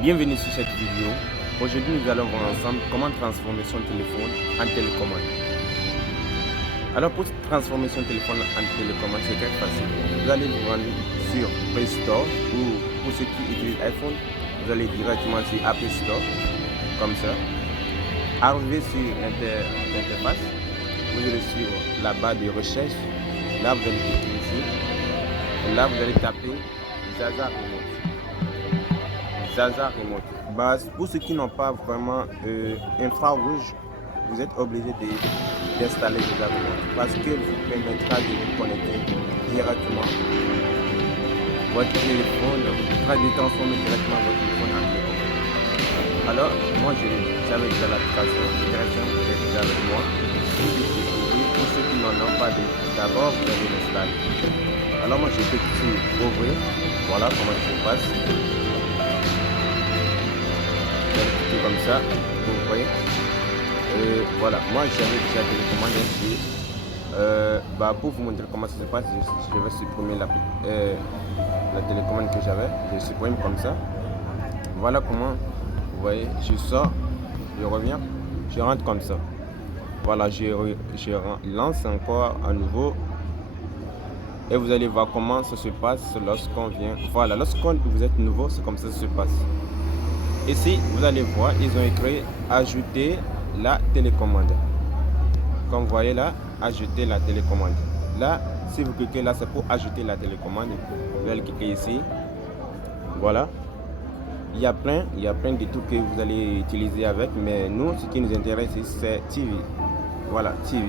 Bienvenue sur cette vidéo. Aujourd'hui, nous allons voir ensemble comment transformer son téléphone en télécommande. Alors, pour transformer son téléphone en télécommande, c'est très facile. Vous allez vous rendre sur Play Store ou pour ceux qui utilisent iPhone, vous allez directement sur Apple Store, comme ça. Arrivez sur l'interface, vous allez suivre la barre de recherche. Là, vous allez cliquer ici. Et là, vous allez taper Zaza Remote. Zaza Remote. Pour ceux qui n'ont pas vraiment infrarouge, vous êtes obligé d'installer Zaza Remote parce que vous permettra de vous connecter directement votre téléphone, de transformer directement votre téléphone en télécommande. Alors, moi j'avais déjà l'application, c'est très simple, vous êtes déjà avec moi. Pour ceux qui n'en ont pas d'abord, vous allez l'installer. Alors moi je clique sur ouvrir, voilà comment ça se passe. Comme ça, vous voyez. Voilà, moi j'avais déjà télécommandé ici. Pour vous montrer comment ça se passe, je vais supprimer la télécommande que j'avais. Je supprime comme ça. Voilà comment, vous voyez, je sors, je reviens, je rentre comme ça. Voilà, je lance encore à nouveau. Et vous allez voir comment ça se passe lorsqu'on vient. Voilà, lorsqu'on vous êtes nouveau, c'est comme ça se passe. Ici, vous allez voir, ils ont écrit ajouter la télécommande. Comme vous voyez là, ajouter la télécommande. Là, si vous cliquez là, c'est pour ajouter la télécommande. Vous allez cliquer ici. Voilà. Il y a plein de trucs que vous allez utiliser avec, mais nous, ce qui nous intéresse, c'est TV. Voilà, TV.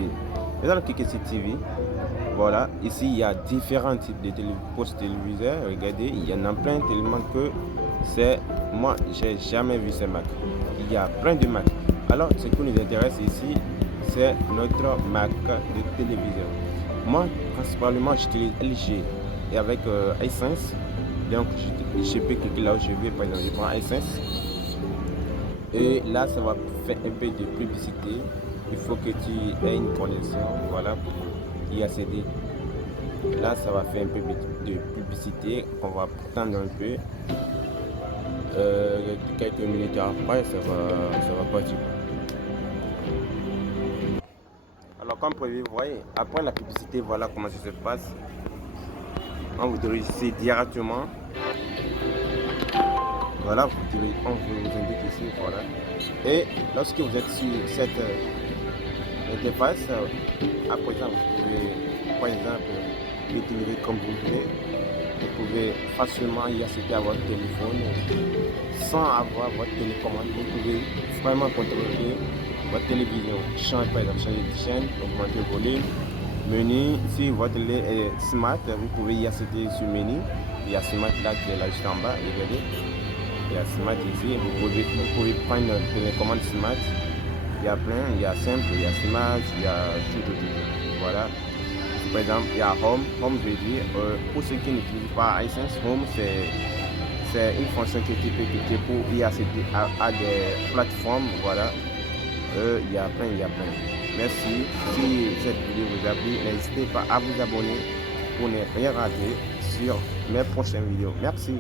Vous allez cliquer sur TV. Voilà, ici, il y a différents types de postes téléviseurs. Regardez, il y en a plein tellement que moi, j'ai jamais vu ces Mac. Il y a plein de Mac. Alors, ce qui nous intéresse ici, c'est notre Mac de télévision. Moi, principalement, j'utilise LG et avec iSense. Donc, je peux cliquer là où je veux. Par exemple, je prends iSense. Et là, ça va faire un peu de publicité. Il faut que tu aies une connexion. Voilà, pour y accéder. Là, ça va faire un peu de publicité. On va attendre un peu. Quelques minutes après, ça va partir. Alors comme prévu, vous voyez, après la publicité, voilà comment ça se passe. On vous dirige directement. Voilà, on vous indique ici, voilà. Et lorsque vous êtes sur cette interface, à présent, vous pouvez, par exemple, l'utiliser comme vous voulez. Vous pouvez facilement y accéder à votre téléphone sans avoir votre télécommande. Vous pouvez vraiment contrôler votre télévision. Par exemple, changer de chaîne, augmenter le volume, menu. Si votre télé est smart, vous pouvez y accéder sur le menu. Il y a smart là qui est là juste en bas. Regardez. Il y a smart ici. Vous pouvez prendre une télécommande smart. Il y a plein. Il y a simple, il y a smart, il y a tout. Voilà. Par exemple, il y a Home. Home veut dire, pour ceux qui n'utilisent pas iSense, Home, c'est une fonction que tu peux cliquer pour y accéder à des plateformes. Voilà. Il y a plein. Merci. Si cette vidéo vous a plu, n'hésitez pas à vous abonner pour ne rien rater sur mes prochaines vidéos. Merci.